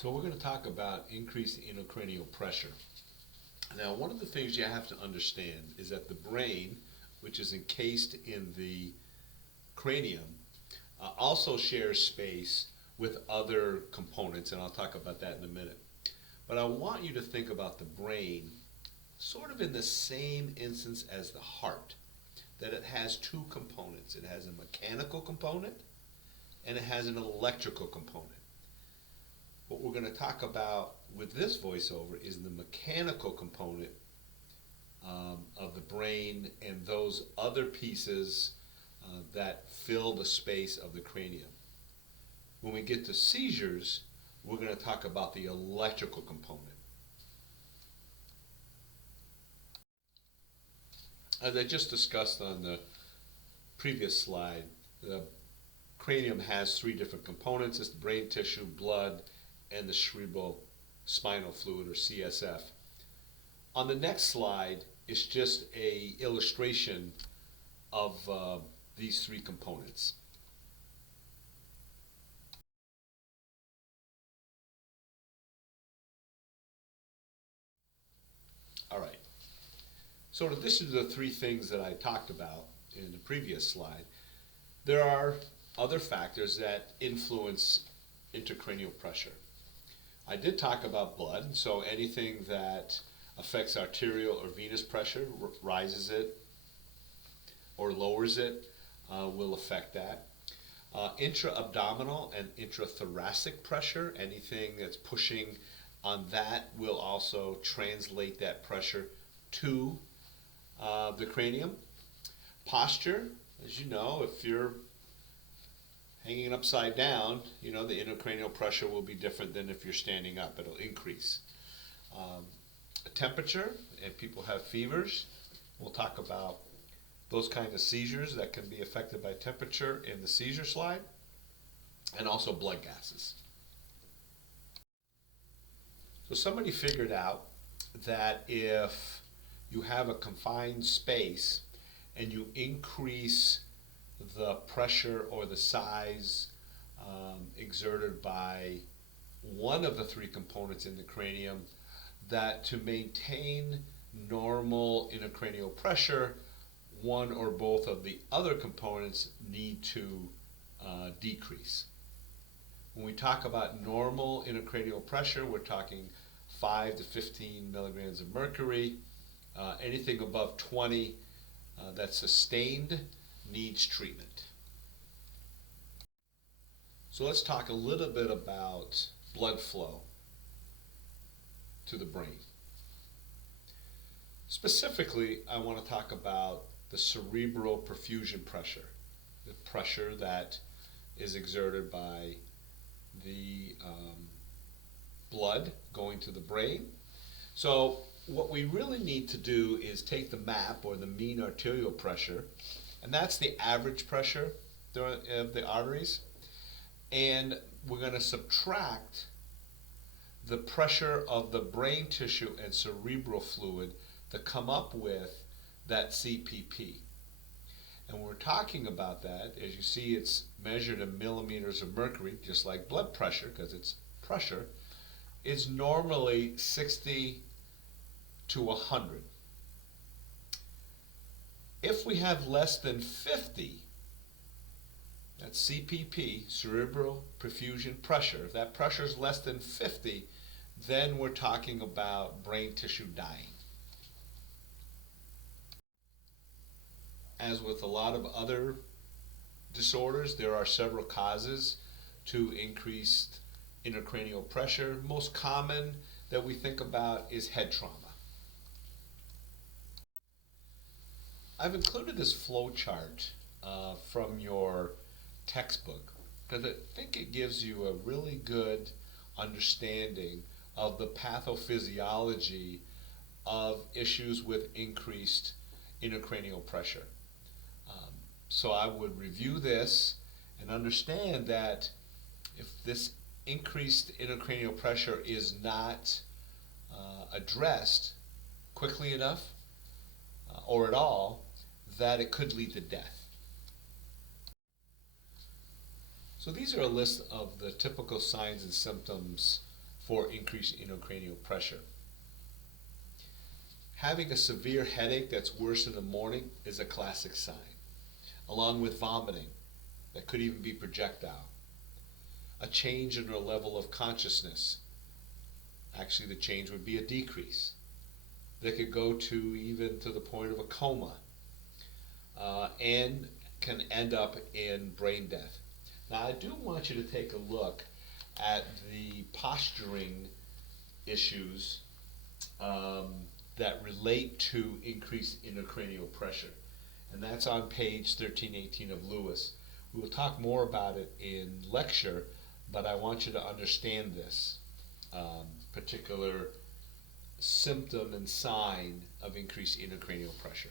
So we're going to talk about increased intracranial pressure. Now, one of the things you have to understand is that the brain, which is encased in the cranium, also shares space with other components, and I'll talk about that in a minute. But I want you to think about the brain sort of in the same instance as the heart, that it has two components. It has a mechanical component and it has an electrical component. What we're going to talk about with this voiceover is the mechanical component of the brain and those other pieces that fill the space of the cranium. When we get to seizures, we're going to talk about the electrical component. As I just discussed on the previous slide, the cranium has three different components. It's the brain tissue, blood, and the cerebral spinal fluid, or CSF. On the next slide is just an illustration of these three components. All right. So this is the three things that I talked about in the previous slide. There are other factors that influence intracranial pressure. I did talk about blood, so anything that affects arterial or venous pressure, rises it or lowers it, will affect that. Intra-abdominal and intrathoracic pressure, anything that's pushing on that will also translate that pressure to the cranium. Posture, as you know, if you're hanging upside down, the intracranial pressure will be different than if you're standing up. It'll increase. Temperature, and people have fevers. We'll talk about those kinds of seizures that can be affected by temperature in the seizure slide, and also blood gases. So somebody figured out that if you have a confined space and you increase the pressure or the size exerted by one of the three components in the cranium, that to maintain normal intracranial pressure, one or both of the other components need to decrease. When we talk about normal intracranial pressure, we're talking 5 to 15 milligrams of mercury. Anything above 20 that's sustained needs treatment. So let's talk a little bit about blood flow to the brain. Specifically, I want to talk about the cerebral perfusion pressure, the pressure that is exerted by the blood going to the brain. So what we really need to do is take the MAP, or the mean arterial pressure, and that's the average pressure of the arteries, and we're going to subtract the pressure of the brain tissue and cerebral fluid to come up with that CPP. And when we're talking about that, as you see, it's measured in millimeters of mercury, just like blood pressure, because it's pressure. It's normally 60 to 100. If we have less than 50, that's CPP, cerebral perfusion pressure. If that pressure is less than 50, then we're talking about brain tissue dying. As with a lot of other disorders, there are several causes to increased intracranial pressure. Most common that we think about is head trauma. I've included this flow chart from your textbook because I think it gives you a really good understanding of the pathophysiology of issues with increased intracranial pressure. So I would review this and understand that if this increased intracranial pressure is not addressed quickly enough or at all, that it could lead to death. So these are a list of the typical signs and symptoms for increased intracranial pressure. Having a severe headache that's worse in the morning is a classic sign, along with vomiting that could even be projectile. A change in their level of consciousness. Actually, the change would be a decrease. That could go to even to the point of a coma, and can end up in brain death. Now, I do want you to take a look at the posturing issues that relate to increased intracranial pressure. And that's on page 1318 of Lewis. We will talk more about it in lecture, but I want you to understand this particular symptom and sign of increased intracranial pressure.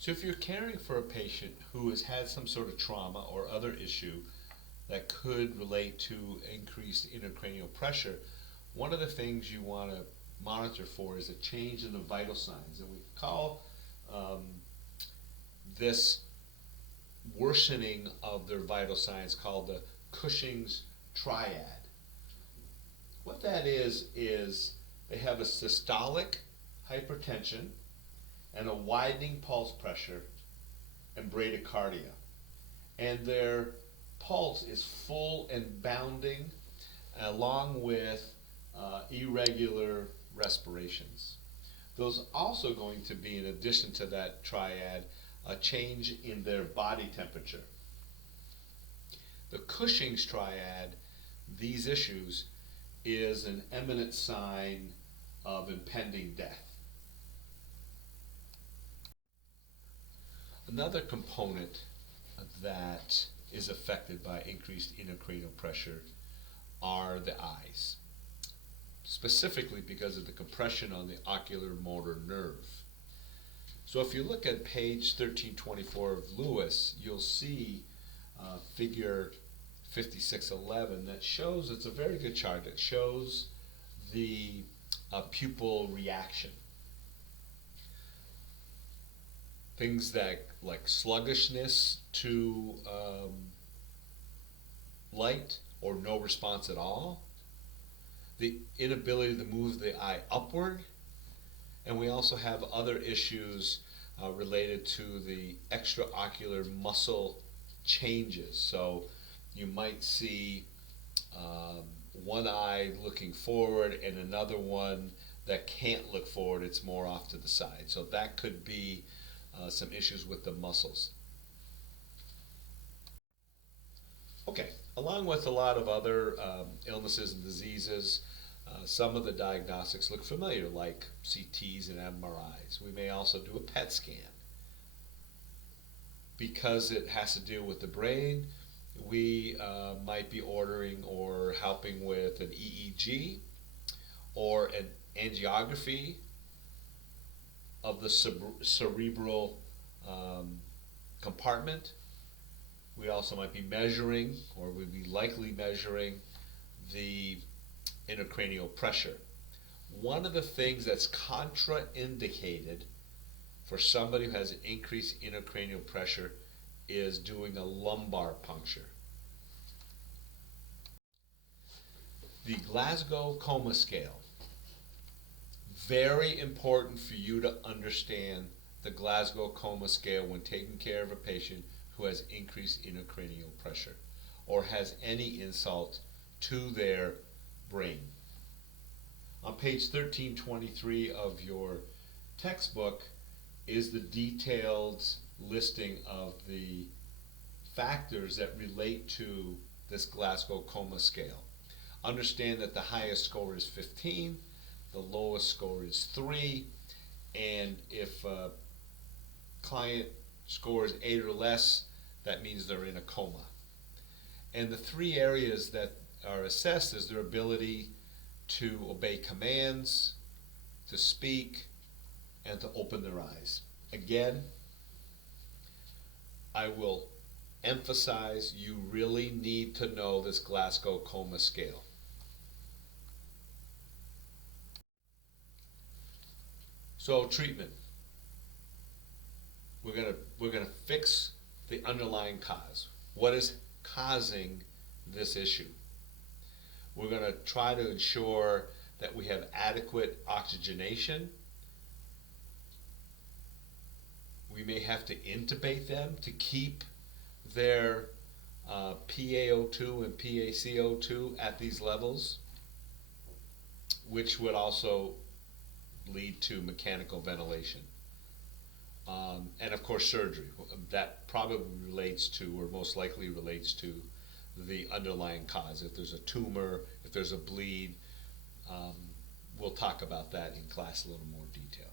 So if you're caring for a patient who has had some sort of trauma or other issue that could relate to increased intracranial pressure, one of the things you want to monitor for is a change in the vital signs. And we call this worsening of their vital signs called the Cushing's triad. What that is they have a systolic hypertension and a widening pulse pressure and bradycardia. And their pulse is full and bounding, along with irregular respirations. There's also going to be, in addition to that triad, a change in their body temperature. The Cushing's triad, these issues, is an eminent sign of impending death. Another component that is affected by increased intracranial pressure are the eyes, specifically because of the compression on the ocular motor nerve. So if you look at page 1324 of Lewis, you'll see figure 5611 that shows, it's a very good chart, that shows the pupil reaction. Things that like sluggishness to light or no response at all, the inability to move the eye upward, and we also have other issues related to the extraocular muscle changes. So you might see one eye looking forward and another one that can't look forward, it's more off to the side. So that could be some issues with the muscles. Okay, along with a lot of other illnesses and diseases, some of the diagnostics look familiar, like CTs and MRIs. We may also do a PET scan. Because it has to do with the brain, we might be ordering or helping with an EEG or an angiography of the cerebral compartment. We also might be measuring, or we'd be likely measuring, the intracranial pressure. One of the things that's contraindicated for somebody who has an increased intracranial pressure is doing a lumbar puncture. The Glasgow Coma Scale. Very important for you to understand the Glasgow Coma Scale when taking care of a patient who has increased intracranial pressure or has any insult to their brain. On page 1323 of your textbook is the detailed listing of the factors that relate to this Glasgow Coma Scale. Understand that the highest score is 15, the lowest score is 3, and if a client scores 8 or less, that means they're in a coma. And the three areas that are assessed is their ability to obey commands, to speak, and to open their eyes. Again, I will emphasize you really need to know this Glasgow Coma Scale. So treatment. We're going to we're going to fix the underlying cause. What is causing this issue? We're going to try to ensure that we have adequate oxygenation. We may have to intubate them to keep their PaO2 and PaCO2 at these levels, which would also lead to mechanical ventilation. And of course surgery. That probably relates to, or most likely relates to, the underlying cause. If there's a tumor, if there's a bleed, we'll talk about that in class a little more detail.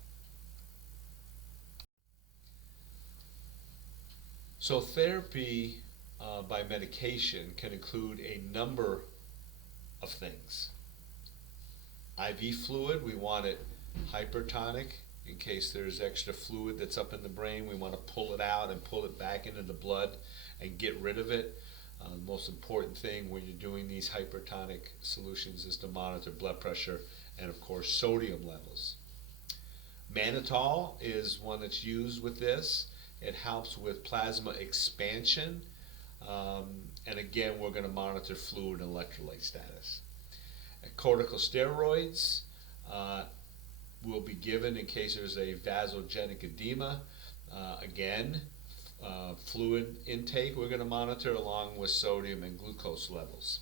So therapy by medication can include a number of things. IV fluid, we want it hypertonic. In case there's extra fluid that's up in the brain, we want to pull it out and pull it back into the blood and get rid of it. The most important thing when you're doing these hypertonic solutions is to monitor blood pressure and of course sodium levels. Mannitol is one that's used with this. It helps with plasma expansion, and again we're going to monitor fluid and electrolyte status. Corticosteroids will be given in case there's a vasogenic edema. Again, fluid intake we're going to monitor along with sodium and glucose levels.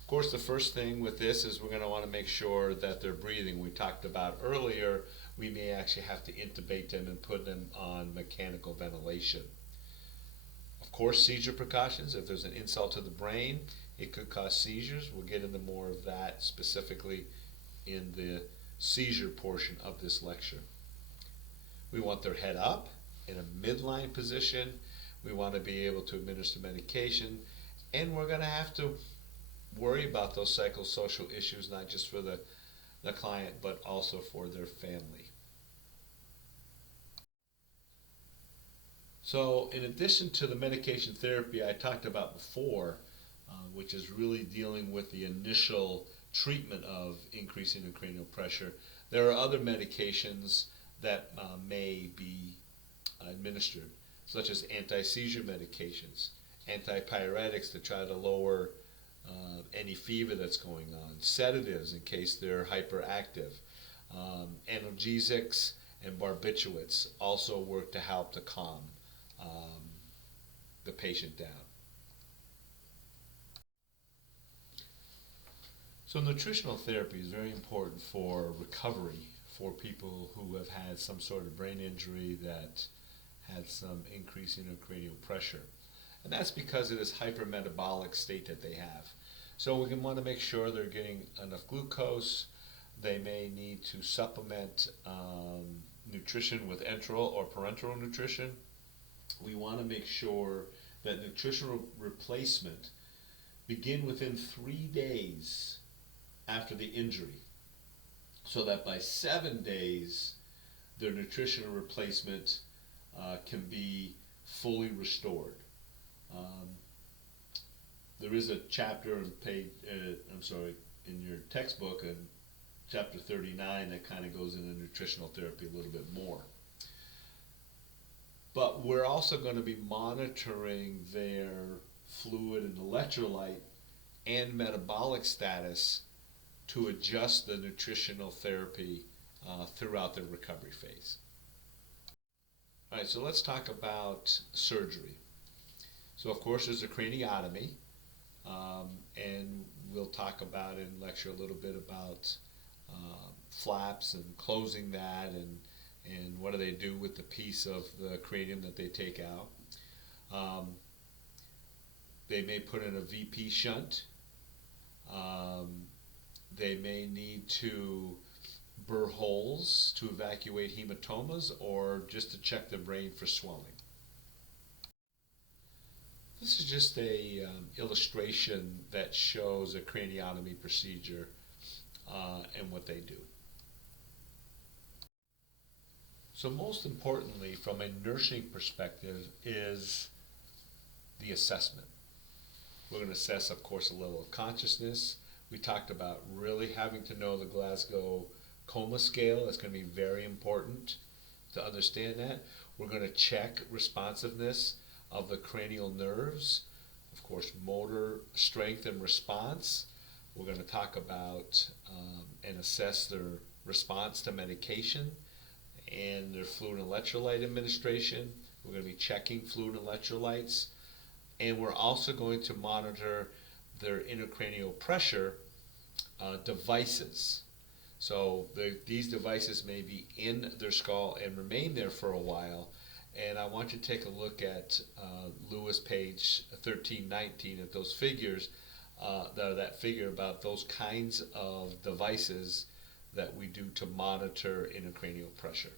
Of course, the first thing with this is we're going to want to make sure that they're breathing. We talked about earlier, we may actually have to intubate them and put them on mechanical ventilation. Of course, seizure precautions. If there's an insult to the brain, it could cause seizures. We'll get into more of that specifically in the seizure portion of this lecture. We want their head up in a midline position. We want to be able to administer medication, and we're going to have to worry about those psychosocial issues, not just for the client, but also for their family. So in addition to the medication therapy I talked about before, which is really dealing with the initial treatment of increasing intracranial pressure, there are other medications that may be administered, such as anti-seizure medications, antipyretics to try to lower any fever that's going on, sedatives in case they're hyperactive, analgesics and barbiturates also work to help to calm the patient down. So nutritional therapy is very important for recovery for people who have had some sort of brain injury that had some increase in intracranial pressure. And that's because of this hypermetabolic state that they have. So we can want to make sure they're getting enough glucose. They may need to supplement nutrition with enteral or parenteral nutrition. We want to make sure that nutritional replacement begin within 3 days after the injury, so that by 7 days their nutritional replacement can be fully restored. There is a chapter in your textbook in chapter 39 that kind of goes into nutritional therapy a little bit more. But we're also going to be monitoring their fluid and electrolyte and metabolic status to adjust the nutritional therapy throughout the recovery phase. All right, so let's talk about surgery. So of course there's a craniotomy, and we'll talk about in lecture a little bit about flaps and closing that, and what do they do with the piece of the cranium that they take out. They may put in a VP shunt. They may need to burr holes to evacuate hematomas or just to check the brain for swelling. This is just a illustration that shows a craniotomy procedure and what they do. So most importantly, from a nursing perspective, is the assessment. We're going to assess, of course, a level of consciousness. We talked about really having to know the Glasgow Coma Scale. That's going to be very important. to understand that. We're going to check responsiveness of the cranial nerves, of course, motor strength and response. We're going to talk about and assess their response to medication and their fluid and electrolyte administration. We're going to be checking fluid and electrolytes. And we're also going to monitor their intracranial pressure devices. So these devices may be in their skull and remain there for a while. And I want you to take a look at Lewis page 1319 at those figures, that figure about those kinds of devices that we do to monitor intracranial pressure.